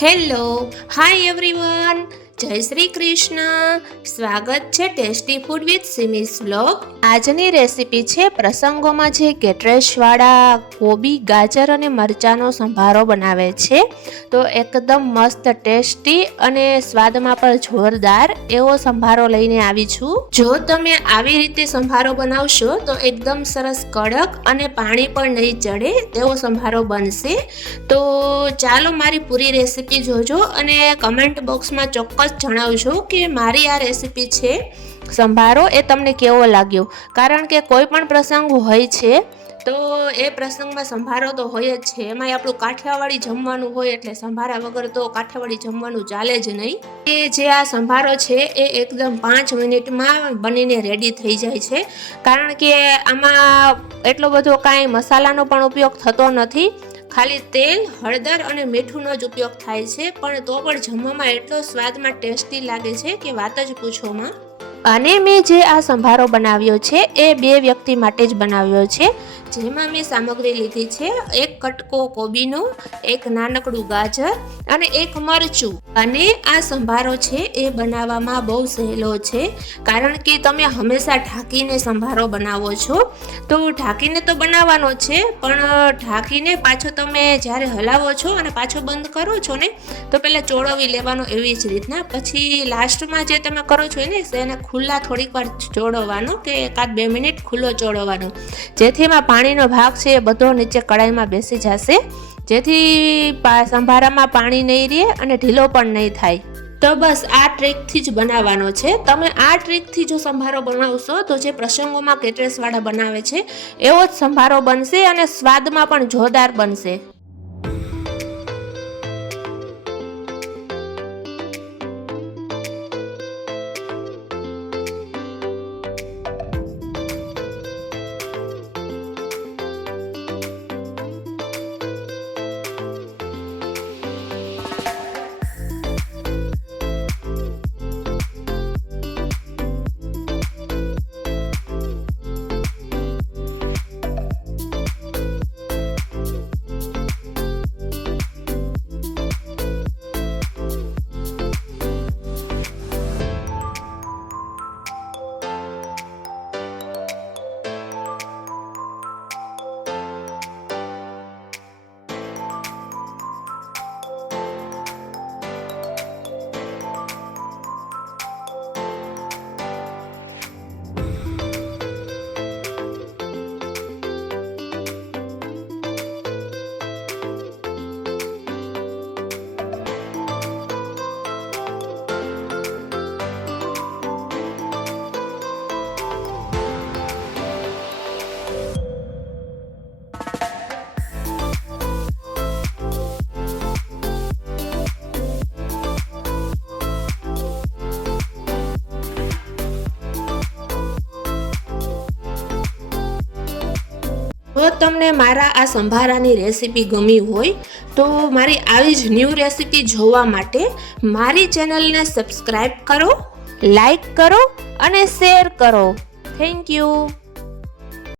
Hello, hi everyone, જય શ્રી કૃષ્ણ. સ્વાગત છે ટેસ્ટી ફૂડ વિથ સિમીસ વ્લોગ. આજની રેસીપી છે પ્રસંગોમાં જે કેટરેશવાળા કોબી, ગાજર અને મરચાંનો સંભારો બનાવે છે. તો એકદમ મસ્ત ટેસ્ટી અને સ્વાદમાં પણ જોરદાર એવો સંભારો લઈને આવી છું. જો તમે આવી રીતે સંભારો બનાવશો તો એકદમ સરસ કડક અને પાણી પણ નહીં ચડે તેવો સંભારો બનશે. તો ચાલો મારી પૂરી રેસીપી જોજો અને કમેન્ટ બોક્સમાં ચોક્કસ જણાવજો કે મારી આ રેસીપી છે સંભારો એ તમને કેવો લાગ્યો. કારણ કે કોઈ પણ પ્રસંગ હોય છે તો એ પ્રસંગમાં સંભારો તો હોય જ છે. એમાંય આપણું કાઠિયાવાડી જમવાનું હોય એટલે સંભારા વગર તો કાઠિયાવાડી જમવાનું ચાલે જ નહીં. એ જે આ સંભારો છે એ એકદમ 5 મિનિટમાં બનીને રેડી થઈ જાય છે. કારણ કે આમાં એટલો બધો કાંઈ મસાલાનો પણ ઉપયોગ થતો નથી. ખાલી તેલ, હળદર અને મીઠુંનો જ ઉપયોગ થાય છે, પણ તો પણ જમવામાં એટલો સ્વાદમાં ટેસ્ટી લાગે છે કે વાત જ પૂછોમાં. અને મેં જે આ સંભારો બનાવ્યો છે એ 2 વ્યક્તિ માટે જ બનાવ્યો છે. જેમાં મેં સામગ્રી લીધી છે 1 કટકો કોબીનો, 1 નાનકડું ગાજર અને 1 મરચું. અને આ સંભારો છે એ બનાવવામાં બહુ સહેલો છે. કારણ કે તમે હંમેશા ઢાંકીને સંભારો બનાવો છો, તો ઢાંકીને તો બનાવવાનો છે, પણ ઢાંકીને પાછો તમે જ્યારે હલાવો છો અને પાછો બંધ કરો છો ને તો પહેલાં ચોળવી લેવાનો એવી જ રીતના. પછી લાસ્ટમાં જે તમે કરો છો એને ખુલ્લા થોડીક વાર ચોળવવાનો કે 1-2 મિનિટ ખુલ્લો ચોળવવાનો, જેથી એમાં પાણીનો ભાગ છે એ બધો નીચે કડાઈમાં બેસી જશે, જેથી સંભારામાં પાણી નહીં રહે અને ઢીલો પણ નહીં થાય. તો બસ આ ટ્રીકથી જ બનાવવાનો છે. તમે આ ટ્રીકથી જો સંભારો બનાવશો તો જે પ્રસંગોમાં કેટરેશવાળા બનાવે છે એવો જ સંભારો બનશે અને સ્વાદમાં પણ જોરદાર બનશે. જો તમને મારા આ સંભારાની રેસીપી ગમી હોય તો મારી આવી જ ન્યૂ રેસીપી જોવા માટે મારી ચેનલને સબસ્ક્રાઈબ કરો, લાઈક કરો અને શેર કરો. Thank you.